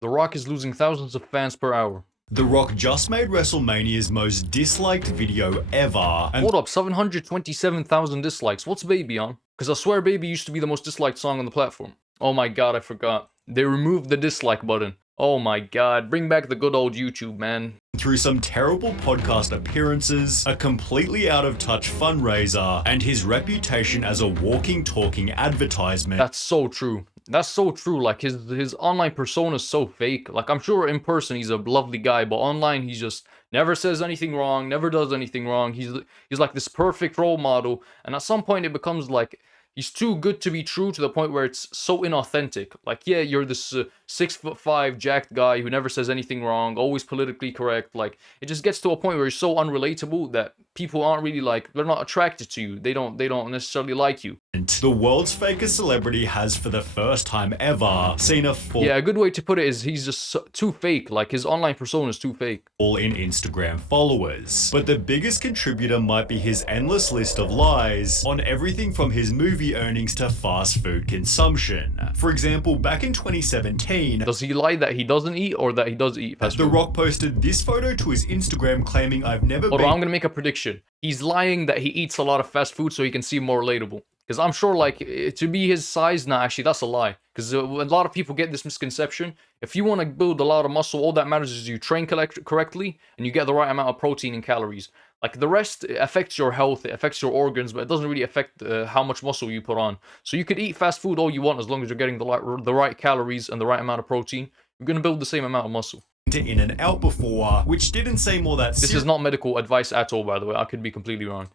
The Rock is losing thousands of fans per hour. The Rock just made WrestleMania's most disliked video ever. And hold up, 727,000 dislikes. What's Baby on? Because I swear Baby used to be the most disliked song on the platform. Oh my god, I forgot. They removed the dislike button. Oh my god, bring back the good old YouTube, man. Through some terrible podcast appearances, a completely out of touch fundraiser, and his reputation as a walking, talking advertisement. That's so true. That's so true. Like his online persona is so fake. Like I'm sure in person he's a lovely guy, but online he just never says anything wrong, never does anything wrong. He's like this perfect role model, and at some point it becomes like he's too good to be true to the point where it's so inauthentic. Like, yeah, you're this 6'5" jacked guy who never says anything wrong, always politically correct. Like, it just gets to a point where you're so unrelatable that people aren't really like, they're not attracted to you. They don't necessarily like you. The world's fakest celebrity has, for the first time ever, seen a fall. Yeah, a good way to put it is he's just too fake. Like, his online persona is too fake. All in Instagram followers. But the biggest contributor might be his endless list of lies on everything from his movie earnings to fast food consumption. For example, back in 2017, does he lie that he doesn't eat or that he does eat fast food? The Rock posted this photo to his Instagram claiming, "I've never been..." I'm gonna make a prediction. He's lying that he eats a lot of fast food so he can seem more relatable. Because I'm sure, like, to be his size, nah, actually, that's a lie. Because a lot of people get this misconception. If you want to build a lot of muscle, all that matters is you train correctly and you get the right amount of protein and calories. Like, the rest affects your health, it affects your organs, but it doesn't really affect how much muscle you put on. So you could eat fast food all you want as long as you're getting the right calories and the right amount of protein. You're going to build the same amount of muscle. To In-N-Out before, which didn't seem all that serious. This is not medical advice at all, by the way. I could be completely wrong.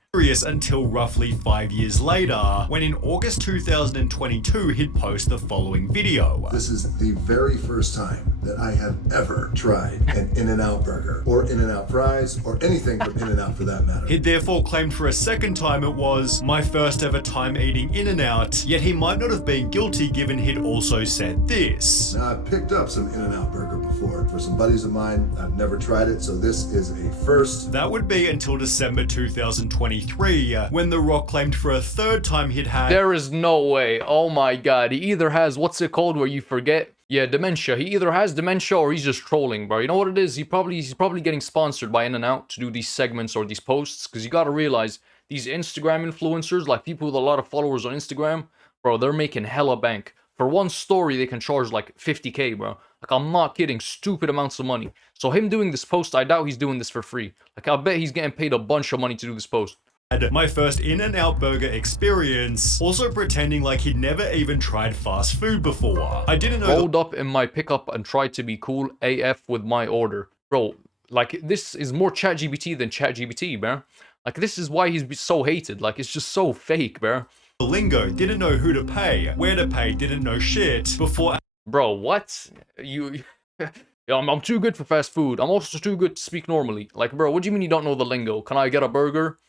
Until roughly 5 years later, when in August 2022 he'd post the following video. This is the very first time that I have ever tried an In-N-Out burger, or In-N-Out fries, or anything from In-N-Out for that matter. He'd therefore claimed for a second time it was my first ever time eating In-N-Out, yet he might not have been guilty given he'd also said this. Now, I've picked up some In-N-Out burger before for some buddies of mine. I've never tried it, so this is a first. That would be until December 2023, when The Rock claimed for a third time he'd had... There is no way. Oh my god. He either has, what's it called where you forget? Yeah, dementia. He either has dementia or he's just trolling, bro. You know what it is? He's probably getting sponsored by In-N-Out to do these segments or these posts, because you gotta realize, these Instagram influencers, like people with a lot of followers on Instagram, bro, they're making hella bank. For one story, they can charge like 50k, bro. Like, I'm not kidding, stupid amounts of money. So him doing this post, I doubt he's doing this for free. Like, I bet he's getting paid a bunch of money to do this post. My first In-N-Out burger experience, also pretending like he'd never even tried fast food before. I didn't know. Rolled up in my pickup and tried to be cool AF with my order. Bro, like, this is more ChatGPT than ChatGPT, bro. Like, this is why he's so hated. Like, it's just so fake, bro. The lingo, didn't know who to pay, where to pay, didn't know shit before. Bro, what? I'm too good for fast food. I'm also too good to speak normally. Like, bro, what do you mean you don't know the lingo? Can I get a burger?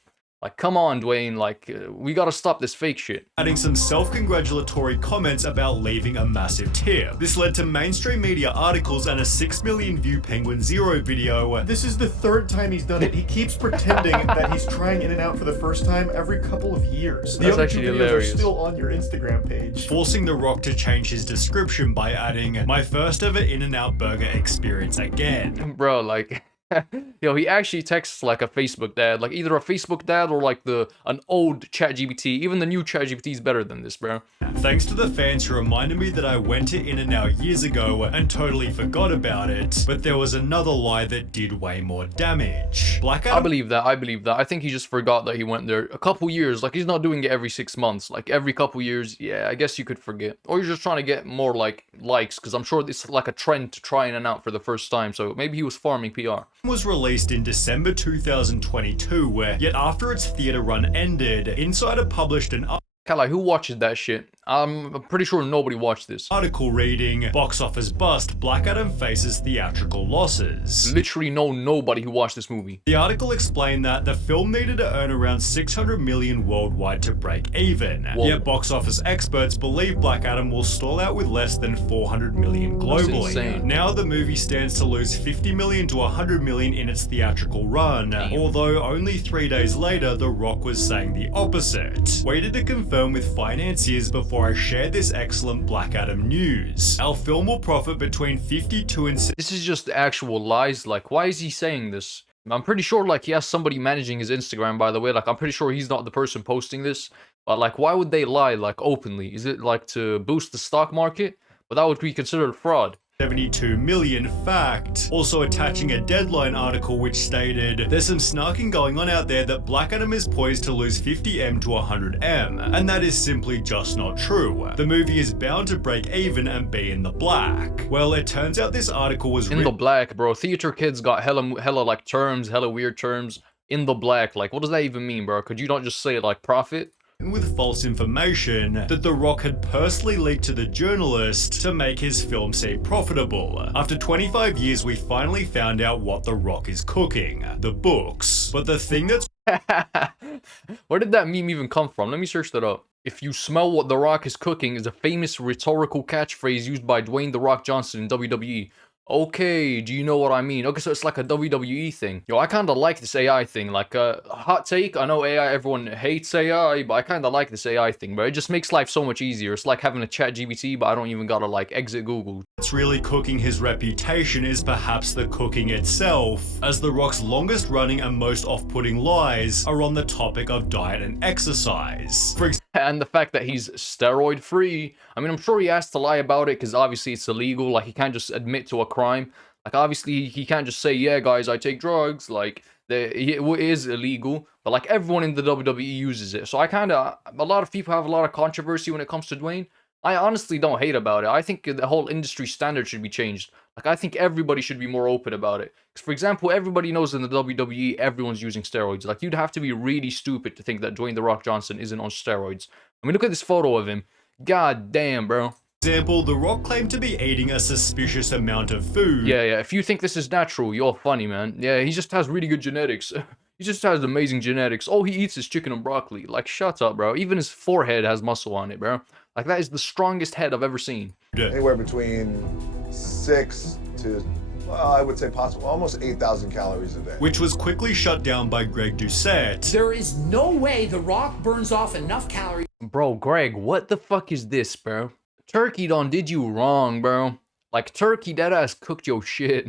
Like, come on, Dwayne, like, we gotta stop this fake shit. Adding some self-congratulatory comments about leaving a massive tip. This led to mainstream media articles and a 6 million view Penguin Zero video. This is the third time he's done it. He keeps pretending that he's trying In-N-Out for the first time every couple of years. That's actually hilarious. Are still on your Instagram page. Forcing The Rock to change his description by adding, my first ever In-N-Out burger experience again. Bro, like... Yo, he actually texts like a Facebook dad, like either a Facebook dad or like an old ChatGPT. Even the new ChatGPT is better than this, bro. Thanks to the fans who reminded me that I went to In-N-Out years ago and totally forgot about it, but there was another lie that did way more damage. Black Adam. I believe that. I think he just forgot that he went there a couple years. Like, he's not doing it every 6 months. Like, every couple years, yeah, I guess you could forget. Or you're just trying to get more like likes, because I'm sure it's like a trend to try In-N-Out for the first time. So maybe he was farming PR. Was released in December 2022, yet after its theater run ended, Insider published an Like, who watches that shit? I'm pretty sure nobody watched this. Article reading, box office bust, Black Adam faces theatrical losses. Literally nobody who watched this movie. The article explained that the film needed to earn around 600 million worldwide to break even. Whoa. Yet box office experts believe Black Adam will stall out with less than 400 million globally. That's insane. Now the movie stands to lose 50 million to 100 million in its theatrical run, although only 3 days later The Rock was saying the opposite. Waited to confirm with financiers before before I shared this excellent Black Adam news. Our film will profit between 52 and... This is just actual lies. Like, why is he saying this? I'm pretty sure, like, he has somebody managing his Instagram, by the way. Like, I'm pretty sure he's not the person posting this. But, like, why would they lie, like, openly? Is it, like, to boost the stock market? But that would be considered fraud. 72 million fact. Also attaching a Deadline article which stated, there's some snarking going on out there that Black Adam is poised to lose 50M to 100M, and that is simply just not true. The movie is bound to break even and be in the black. Well, it turns out this article was in the black, bro. Theater kids got hella like terms, hella weird terms. In the black, like, what does that even mean, bro? Could you not just say, like, profit? With false information that The Rock had personally leaked to the journalist to make his film seem profitable. After 25 years, we finally found out what The Rock is cooking. The books. But the thing that's... Where did that meme even come from? Let me search that up. If you smell what The Rock is cooking is a famous rhetorical catchphrase used by Dwayne The Rock Johnson in WWE. Okay, do you know what I mean? Okay, so it's like a WWE thing. Yo, I kind of like this AI thing. Like, hot take, I know AI, everyone hates AI, but I kind of like this AI thing, bro. It just makes life so much easier. It's like having a chat GPT, but I don't even gotta, like, exit Google. What's really cooking his reputation is perhaps the cooking itself, as The Rock's longest running and most off-putting lies are on the topic of diet and exercise. For example, and the fact that he's steroid free. I mean, I'm sure he has to lie about it because obviously it's illegal. Like, he can't just admit to a crime. Like, obviously he can't just say, yeah, guys, I take drugs. Like, it is illegal. But, like, everyone in the WWE uses it. So a lot of people have a lot of controversy when it comes to Dwayne. I honestly don't hate about it. I think the whole industry standard should be changed. Like, I think everybody should be more open about it. Because, for example, everybody knows in the WWE, everyone's using steroids. Like, you'd have to be really stupid to think that Dwayne The Rock Johnson isn't on steroids. I mean, look at this photo of him. God damn, bro. The Rock claimed to be eating a suspicious amount of food. Yeah, if you think this is natural, you're funny, man. Yeah, he just has really good genetics. He just has amazing genetics. All he eats is chicken and broccoli. Like, shut up, bro. Even his forehead has muscle on it, bro. Like, that is the strongest head I've ever seen. Anywhere between 6 to, well, I would say possible, almost 8,000 calories a day. Which was quickly shut down by Greg Doucette. There is no way The Rock burns off enough calories. Bro, Greg, what the fuck is this, bro? Turkey done did you wrong, bro. Like, Turkey deadass cooked your shit.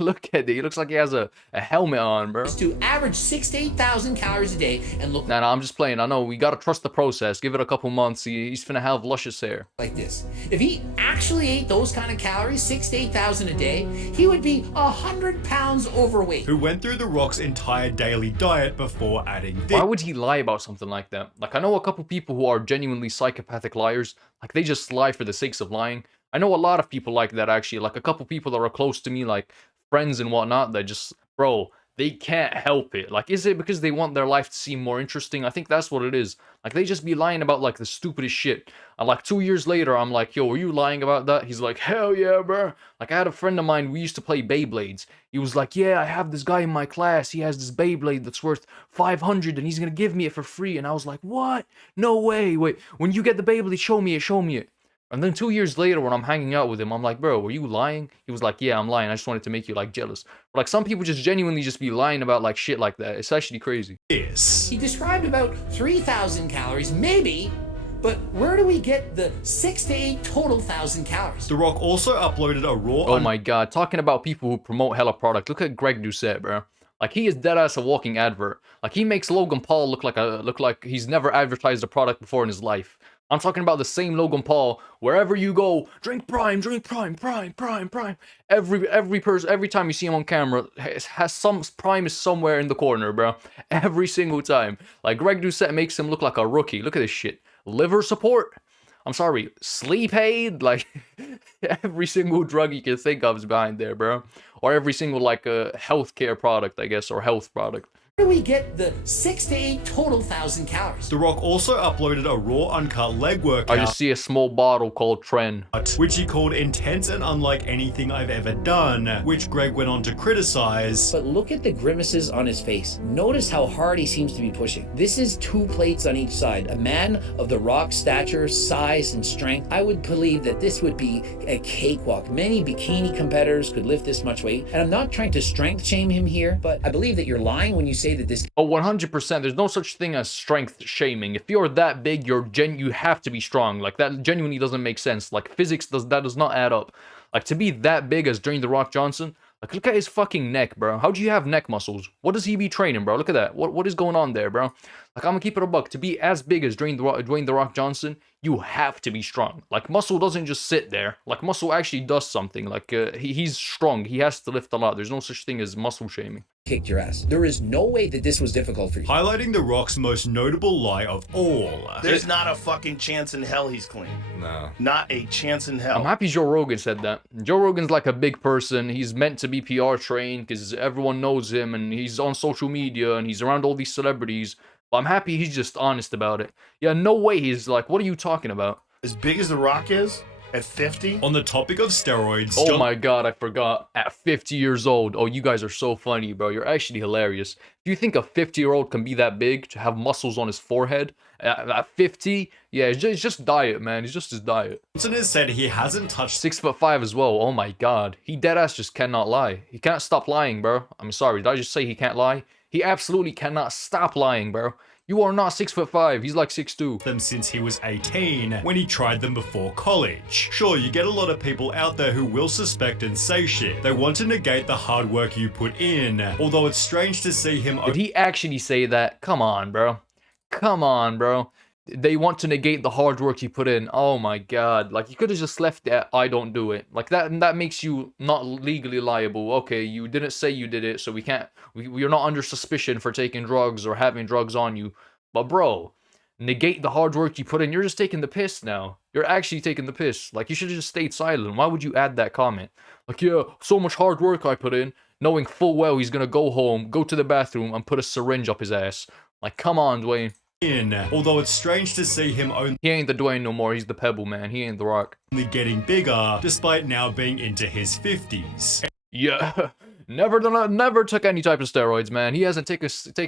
Look at it. He looks like he has a helmet on, bro. To average 6 to 8,000 calories a day and look Nah, I'm just playing. I know. We gotta trust the process. Give it a couple months. He's finna have luscious hair. like this. If he actually ate those kind of calories, 6 to 8,000 a day, he would be 100 pounds overweight. Who went through The Rock's entire daily diet before adding this. Why would he lie about something like that? Like, I know a couple people who are genuinely psychopathic liars. Like, they just lie for the sakes of lying. I know a lot of people like that, actually. Like, a couple people that are close to me, like friends and whatnot, that just, bro, they can't help it. Like, is it because they want their life to seem more interesting? I think that's what it is. Like, they just be lying about, like, the stupidest shit. And, like, 2 years later, I'm like, yo, were you lying about that? He's like, hell yeah, bro. Like, I had a friend of mine, we used to play Beyblades. He was like, yeah, I have this guy in my class. He has this Beyblade that's worth 500 and he's gonna give me it for free. And I was like, what? No way. Wait, when you get the Beyblade, show me it. And then 2 years later, when I'm hanging out with him, I'm like, bro, were you lying? He was like, yeah, I'm lying. I just wanted to make you, like, jealous. But, like, some people just genuinely just be lying about, like, shit like that. It's actually crazy. This. He described about 3,000 calories, maybe, but where do we get the 6 to 8 total thousand calories? The Rock also uploaded a raw... Oh my god, talking about people who promote hella product. Look at Greg Doucette, bro. Like, he is deadass a walking advert. Like, he makes Logan Paul look like he's never advertised a product before in his life. I'm talking about the same Logan Paul. Wherever you go, drink Prime. Every time you see him on camera, has some Prime is somewhere in the corner, bro. Every single time. Like, Greg Doucette makes him look like a rookie. Look at this shit. Liver support. I'm sorry, sleep aid. Like, every single drug you can think of is behind there, bro. Or every single, like, healthcare product, I guess, or health product. Where do we get the 6 to 8 total thousand calories? The Rock also uploaded a raw uncut leg workout. I just see a small bottle called Tren. Which he called intense and unlike anything I've ever done, which Greg went on to criticize. But look at the grimaces on his face. Notice how hard he seems to be pushing. This is 2 plates on each side. A man of the Rock's stature, size, and strength, I would believe that this would be a cakewalk. Many bikini competitors could lift this much weight. And I'm not trying to strength shame him here, but I believe that you're lying when you say say that this Oh, 100%. There's no such thing as strength shaming. If you're that big, you have to be strong. Like, that genuinely doesn't make sense. Like, physics does not add up. Like, to be that big as Dwayne The Rock Johnson, like, look at his fucking neck, bro. How do you have neck muscles? What does he be training, bro? Look at that. What is going on there, bro? Like, I'm gonna keep it a buck. To be as big as Dwayne The Rock Johnson, you have to be strong. Like, muscle doesn't just sit there. Like, muscle actually does something. Like, he's strong. He has to lift a lot. There's no such thing as muscle shaming. kicked your ass. There is no way that this was difficult for you. Highlighting The Rock's most notable lie of all. There's not a fucking chance in hell he's clean. No. Not a chance in hell. I'm happy Joe Rogan said that. Joe Rogan's like a big person. He's meant to be PR trained because everyone knows him and he's on social media and he's around all these celebrities. But I'm happy he's just honest about it. Yeah, no way he's like, what are you talking about? As big as The Rock is, at 50? On the topic of steroids, Oh my god, I forgot. At 50 years old. Oh, you guys are so funny, bro. You're actually hilarious. Do you think a 50-year-old can be that big to have muscles on his forehead? At 50? Yeah, it's just diet, man. It's just his diet. Johnson has said he hasn't touched 6'5" as well. Oh my god. He deadass just cannot lie. He can't stop lying, bro. I'm sorry. Did I just say he can't lie? He absolutely cannot stop lying, bro. You are not 6'5". He's like 6'2". them since he was 18, when he tried them before college. Sure, you get a lot of people out there who will suspect and say shit. They want to negate the hard work you put in, although it's strange to see him Did he actually say that? Come on, bro. Come on, bro. They want to negate the hard work you put in. Oh my god. Like, you could have just left it, I don't do it. Like, that makes you not legally liable. Okay, you didn't say you did it, so we're not under suspicion for taking drugs or having drugs on you. But bro, negate the hard work you put in. You're just taking the piss now. You're actually taking the piss. Like, you should have just stayed silent. Why would you add that comment? Like, yeah, so much hard work I put in, knowing full well he's gonna go home, go to the bathroom, and put a syringe up his ass. Like, come on, Dwayne. although it's strange to see him He ain't the Dwayne no more. He's the Pebble, man. He ain't the Rock. only getting bigger, despite now being into his 50s. Yeah. Never took any type of steroids, man. He hasn't taken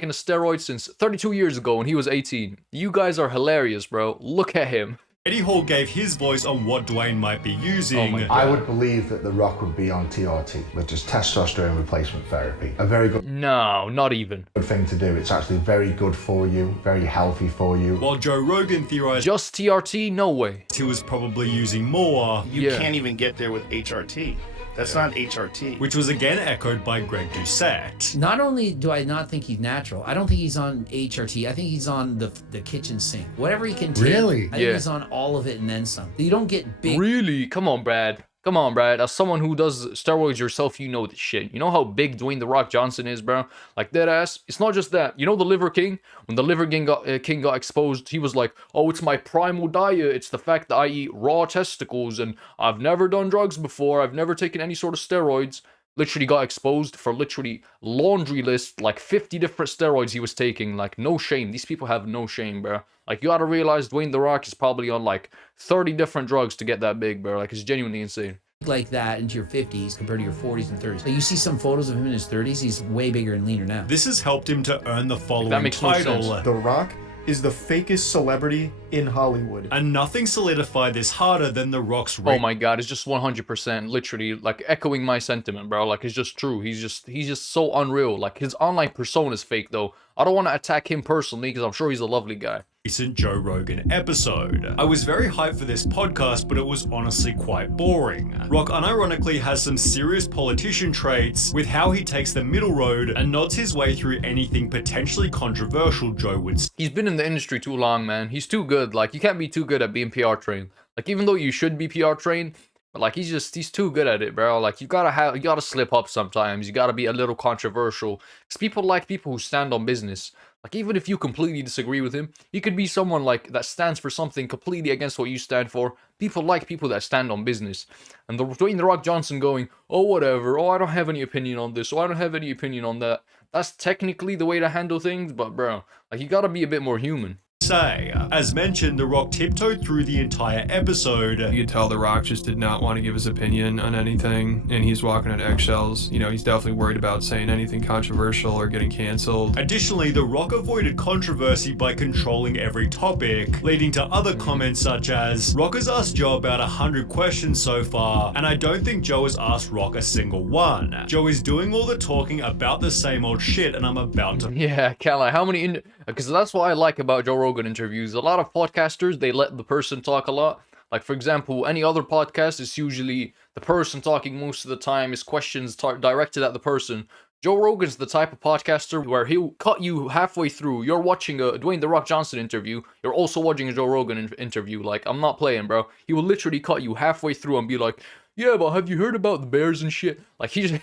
a steroid since 32 years ago when he was 18. You guys are hilarious, bro. Look at him. Eddie Hall gave his voice on what Dwayne might be using. Oh my God. I would believe that The Rock would be on TRT, which is testosterone replacement therapy. A very good No, not even. thing to do. It's actually very good for you, very healthy for you. While Joe Rogan theorized Just TRT? No way. he was probably using more, You Yeah. can't even get there with HRT. That's not HRT. which was again echoed by Greg Doucette. Not only do I not think he's natural, I don't think he's on HRT. I think he's on the kitchen sink. Whatever he can take. Really? I think he's on all of it and then some. You don't get big. Really? Come on, Brad. Come on, Brad. As someone who does steroids yourself, you know this shit. You know how big Dwayne The Rock Johnson is, bro? Like, that ass. It's not just that. You know the Liver King? When the Liver King got exposed, he was like, oh, it's my primal diet. It's the fact that I eat raw testicles and I've never done drugs before. I've never taken any sort of steroids. Literally got exposed for literally laundry list, like 50 different steroids he was taking. Like, no shame. These people have no shame, bro. Like, you gotta realize Dwayne The Rock is probably on like 30 different drugs to get that big, bro. Like, it's genuinely insane. Like that into your 50s compared to your 40s and 30s. Like you see some photos of him in his 30s, he's way bigger and leaner now. This has helped him to earn the following makes no title. sense. The Rock is the fakest celebrity in Hollywood. And nothing solidified this harder than The Rock's Oh my god, it's just 100% literally like echoing my sentiment, bro. Like, it's just true. He's just so unreal. Like, his online persona is fake though. I don't want to attack him personally because I'm sure he's a lovely guy. recent Joe Rogan episode. I was very hyped for this podcast, but it was honestly quite boring. Rock unironically has some serious politician traits with how he takes the middle road and nods his way through anything potentially controversial, Joe would say. He's been in the industry too long, man. He's too good. Like, you can't be too good at being PR trained. Like, even though you should be PR trained, but like, he's too good at it, bro. Like, you gotta slip up sometimes. You gotta be a little controversial. Because people like people who stand on business. Like, even if you completely disagree with him, he could be someone like that stands for something completely against what you stand for. People like people that stand on business. And Dwayne The Rock Johnson going, oh, whatever. Oh, I don't have any opinion on this. Oh, I don't have any opinion on that. That's technically the way to handle things, but bro, like, you gotta be a bit more human. say. As mentioned, The Rock tiptoed through the entire episode. You could tell The Rock just did not want to give his opinion on anything, and he's walking on eggshells. You know, he's definitely worried about saying anything controversial or getting canceled. Additionally, The Rock avoided controversy by controlling every topic, leading to other comments such as, Rock has asked Joe about 100 questions so far, and I don't think Joe has asked Rock a single one. Joe is doing all the talking about the same old shit, and I'm about to... Yeah, can't lie. How many... Because that's what I like about Joe Rogan interviews. A lot of podcasters, they let the person talk a lot. Like, for example, any other podcast, it's usually the person talking most of the time. His questions directed at the person. Joe Rogan's the type of podcaster where he'll cut you halfway through. You're watching a Dwayne "The Rock" Johnson interview. You're also watching a Joe Rogan interview. Like, I'm not playing, bro. He will literally cut you halfway through and be like, yeah, but have you heard about the Bears and shit? Like, he just...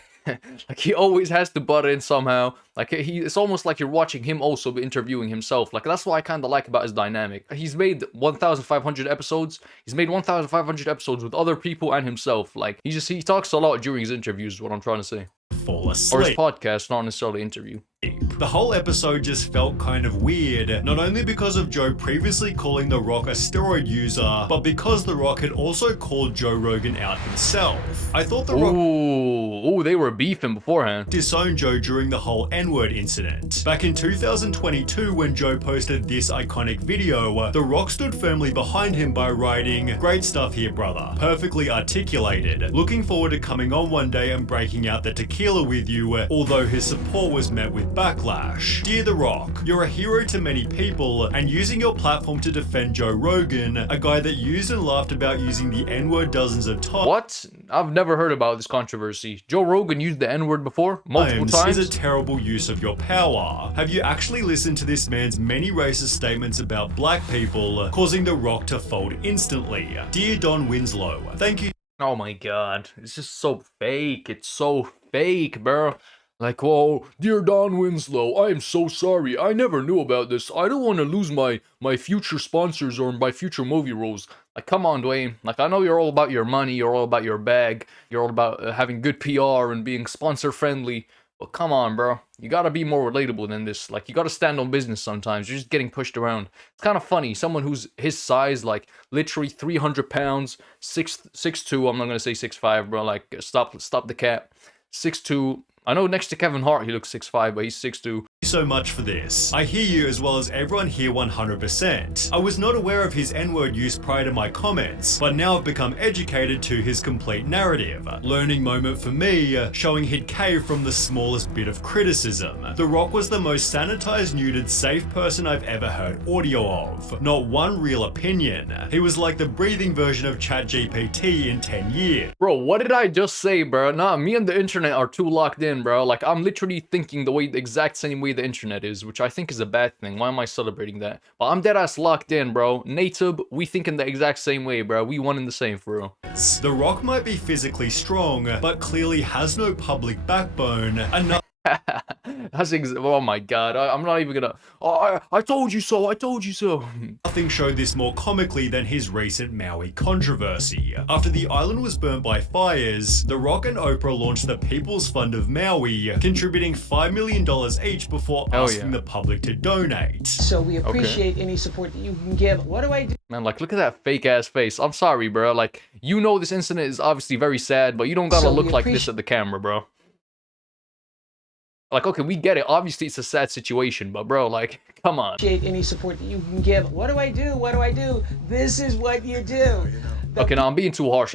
like, he always has to butt in somehow. Like, it's almost like you're watching him also be interviewing himself. Like, that's what I kind of like about his dynamic. He's made 1,500 episodes. He's made 1,500 episodes with other people and himself. Like, he talks a lot during his interviews, is what I'm trying to say. Fall asleep. Or his podcast, not necessarily interview. The whole episode just felt kind of weird, not only because of Joe previously calling The Rock a steroid user, but because The Rock had also called Joe Rogan out himself. I thought The Rock... Ooh, they were beefing beforehand. ...disowned Joe during the whole N-word incident. Back in 2022, when Joe posted this iconic video, The Rock stood firmly behind him by writing, "Great stuff here, brother. Perfectly articulated. Looking forward to coming on one day and breaking out the tequila with you," although his support was met with backlash. Dear The Rock, you're a hero to many people, and using your platform to defend Joe Rogan, a guy that used and laughed about using the N-word dozens of times. What? I've never heard about this controversy. Joe Rogan used the N-word before? Multiple times? Is a terrible use of your power. Have you actually listened to this man's many racist statements about black people, causing The Rock to fold instantly? Dear Don Winslow, thank you. Oh my god. It's just so fake. It's so fake, bro. Like, oh, dear Don Winslow, I am so sorry. I never knew about this. I don't want to lose my future sponsors or my future movie roles. Like, come on, Dwayne. Like, I know you're all about your money. You're all about your bag. You're all about having good PR and being sponsor-friendly. But come on, bro. You gotta be more relatable than this. Like, you gotta stand on business sometimes. You're just getting pushed around. It's kind of funny. Someone who's his size, like, literally 300 pounds, 6'2", I'm not gonna say 6'5", bro. Like, stop the cap. 6'2". I know next to Kevin Hart, he looks 6'5", but he's 6'2". So much for this. I hear you as well as everyone here 100%. I was not aware of his N-word use prior to my comments, but now I've become educated to his complete narrative. Learning moment for me, showing he'd cave from the smallest bit of criticism. The Rock was the most sanitized, neutered, safe person I've ever heard audio of. Not one real opinion. He was like the breathing version of ChatGPT in 10 years. Bro, what did I just say, bro? Nah, me and the internet are too locked in, bro. Like, I'm literally thinking the exact same way the internet is, which I think is a bad thing. Why am I celebrating that? But I'm deadass locked in, bro. Native, we think in the exact same way, bro. We one in the same, for real. The Rock might be physically strong, but clearly has no public backbone. Oh my god, I'm not even gonna... Oh, I told you so, I told you so. Nothing showed this more comically than his recent Maui controversy. After the island was burnt by fires, The Rock and Oprah launched the People's Fund of Maui, contributing $5 million each before asking the public to donate. So we appreciate any support that you can give. What do I do? Man, like, look at that fake ass face. I'm sorry, bro. Like, you know this incident is obviously very sad, but you don't gotta look like this at the camera, bro. Like, okay, we get it. Obviously, it's a sad situation, but bro, like, come on. Appreciate any support that you can give. What do I do? What do I do? This is what you do. Okay, now I'm being too harsh.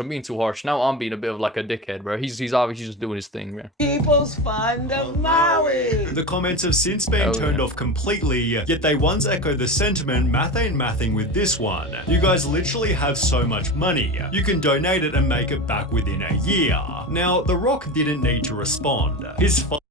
Now I'm being a bit of like a dickhead, bro. He's obviously just doing his thing, man. People's Fund of Maui. The comments have since been turned off completely, yet they once echoed the sentiment math ain't mathing with this one. You guys literally have so much money. You can donate it and make it back within a year. Now, The Rock didn't need to respond.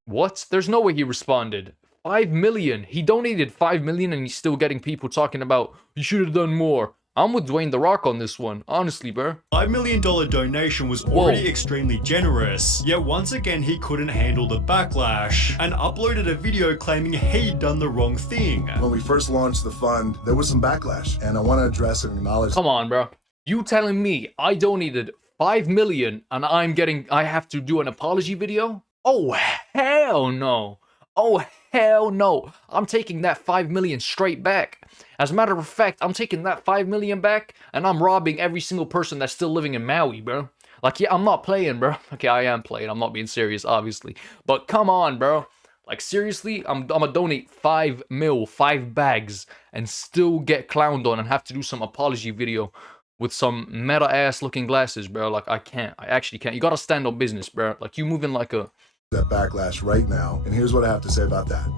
What? There's no way he responded. 5 million. He donated 5 million and he's still getting people talking about, you should have done more. I'm with Dwayne The Rock on this one, honestly, bro. $5 million donation was already extremely generous, yet once again he couldn't handle the backlash and uploaded a video claiming he'd done the wrong thing. When we first launched the fund, there was some backlash, and I want to address and acknowledge... Come on, bro. You telling me I donated 5 million and I have to do an apology video? Oh, hell no. Oh, hell no. I'm taking that 5 million straight back. As a matter of fact, I'm taking that 5 million back, and I'm robbing every single person that's still living in Maui, bro. Like, yeah, I'm not playing, bro. Okay, I am playing. I'm not being serious, obviously. But come on, bro. Like, seriously, I'm gonna donate 5 mil, 5 bags, and still get clowned on and have to do some apology video with some meta-ass looking glasses, bro. Like, I can't. I actually can't. You gotta stand on business, bro. Like, you moving like a... That backlash right now, and here's what I have to say about that.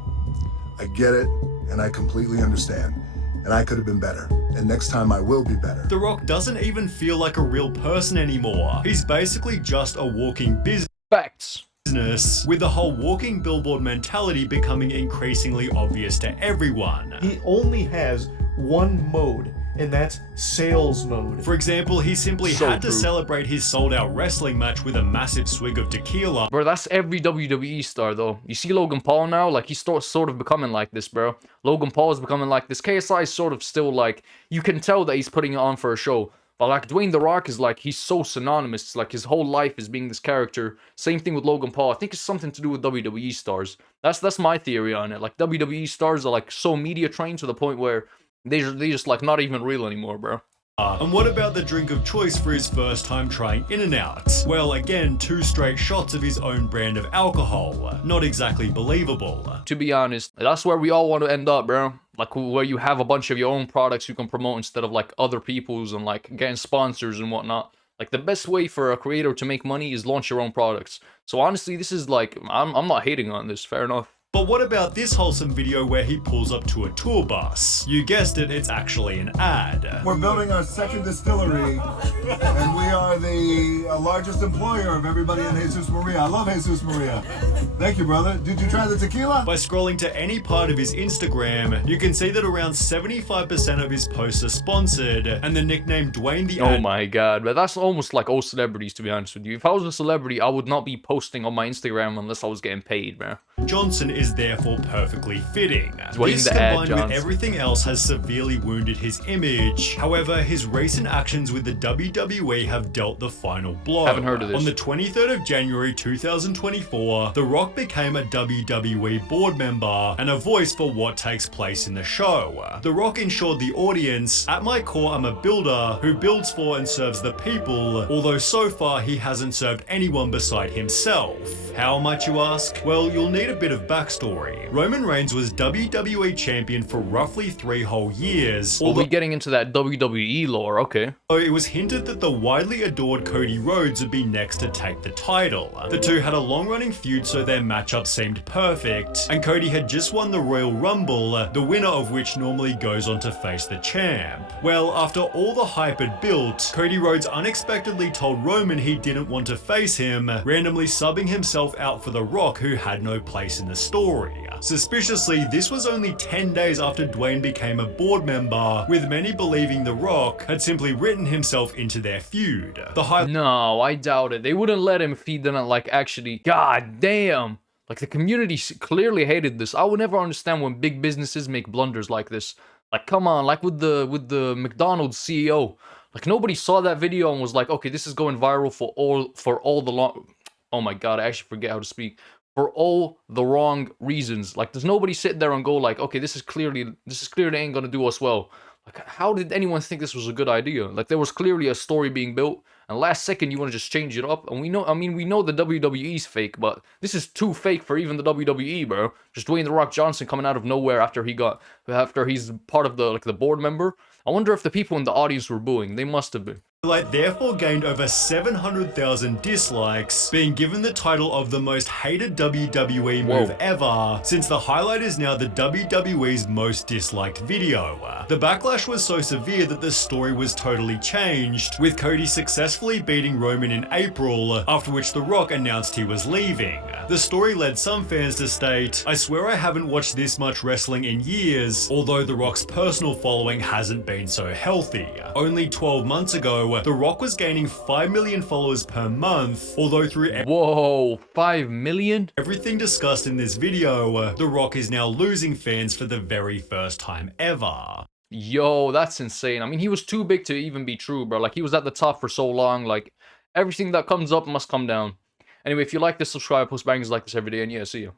I get it, and I completely understand. And I could have been better. And next time I will be better. The Rock doesn't even feel like a real person anymore. He's basically just a walking business. Facts. With the whole walking billboard mentality becoming increasingly obvious to everyone. He only has one mode, and that's sales mode. For example, he simply had to celebrate his sold-out wrestling match with a massive swig of tequila. Bro, that's every WWE star, though. You see Logan Paul now? Like, he's sort of becoming like this, bro. Logan Paul is becoming like this. KSI is sort of still like... You can tell that he's putting it on for a show. But, like, Dwayne The Rock is, like, he's so synonymous. Like, his whole life is being this character. Same thing with Logan Paul. I think it's something to do with WWE stars. That's my theory on it. Like, WWE stars are, like, so media trained to the point where they just, like, not even real anymore, bro. And what about the drink of choice for his first time trying In-N-Out? Well, again, 2 straight shots of his own brand of alcohol. Not exactly believable. To be honest, that's where we all want to end up, bro. Like, where you have a bunch of your own products you can promote instead of, like, other people's and, like, getting sponsors and whatnot. Like, the best way for a creator to make money is launch your own products. So, honestly, this is, like, I'm not hating on this, fair enough. But what about this wholesome video where he pulls up to a tour bus? You guessed it, it's actually an ad. We're building our second distillery, and we are the largest employer of everybody in Jesus Maria. I love Jesus Maria. Thank you, brother. Did you try the tequila? By scrolling to any part of his Instagram, you can see that around 75% of his posts are sponsored, and the nickname Dwayne the Oh my god, but that's almost like all celebrities, to be honest with you. If I was a celebrity, I would not be posting on my Instagram unless I was getting paid, man. Johnson is therefore perfectly fitting. This combined with everything else has severely wounded his image. However, his recent actions with the WWE have dealt the final blow. Haven't heard of this. On the 23rd of January 2024, The Rock became a WWE board member and a voice for what takes place in the show. The Rock ensured the audience, "At my core, I'm a builder who builds for and serves the people," although so far he hasn't served anyone beside himself. How might you ask? Well, you'll need a bit of backstory. Roman Reigns was WWE champion for roughly 3 whole years. We'll be getting into that WWE lore, okay. It was hinted that the widely adored Cody Rhodes would be next to take the title. The two had a long-running feud, so their matchup seemed perfect, and Cody had just won the Royal Rumble, the winner of which normally goes on to face the champ. Well, after all the hype had built, Cody Rhodes unexpectedly told Roman he didn't want to face him, randomly subbing himself out for The Rock, who had no place in the story. Suspiciously, this was only 10 days after Dwayne became a board member, with many believing The Rock had simply written himself into their feud. No, I doubt it. They wouldn't let him if he didn't, like, actually... God damn! Like, the community clearly hated this. I would never understand when big businesses make blunders like this. Like, come on, like with the McDonald's CEO. Like, nobody saw that video and was like, okay, this is going viral for all the long... Oh my god, I actually forget how to speak. For all the wrong reasons. Like, there's nobody sitting there and go like, okay, this is clearly ain't gonna do us well. Like, how did anyone think this was a good idea? Like, there was clearly a story being built, and last second you want to just change it up. And we know, I mean, we know the WWE's fake, but this is too fake for even the WWE, bro. Just Dwayne The Rock Johnson coming out of nowhere after he's part of the board member. I wonder if the people in the audience were booing. They must have been. Therefore gained over 700,000 dislikes, being given the title of the most hated WWE move ever, since the highlight is now the WWE's most disliked video. The backlash was so severe that the story was totally changed, with Cody successfully beating Roman in April, after which The Rock announced he was leaving. The story led some fans to state, "I swear I haven't watched this much wrestling in years, although The Rock's personal following hasn't been so healthy. Only 12 months ago, The Rock was gaining 5 million followers per month, although through Whoa, 5 million? Everything discussed in this video, The Rock is now losing fans for the very first time ever." Yo, that's insane. I mean, he was too big to even be true, bro. Like, he was at the top for so long. Like, everything that comes up must come down. Anyway, if you like this, subscribe, post bangers like this every day, and yeah, see you.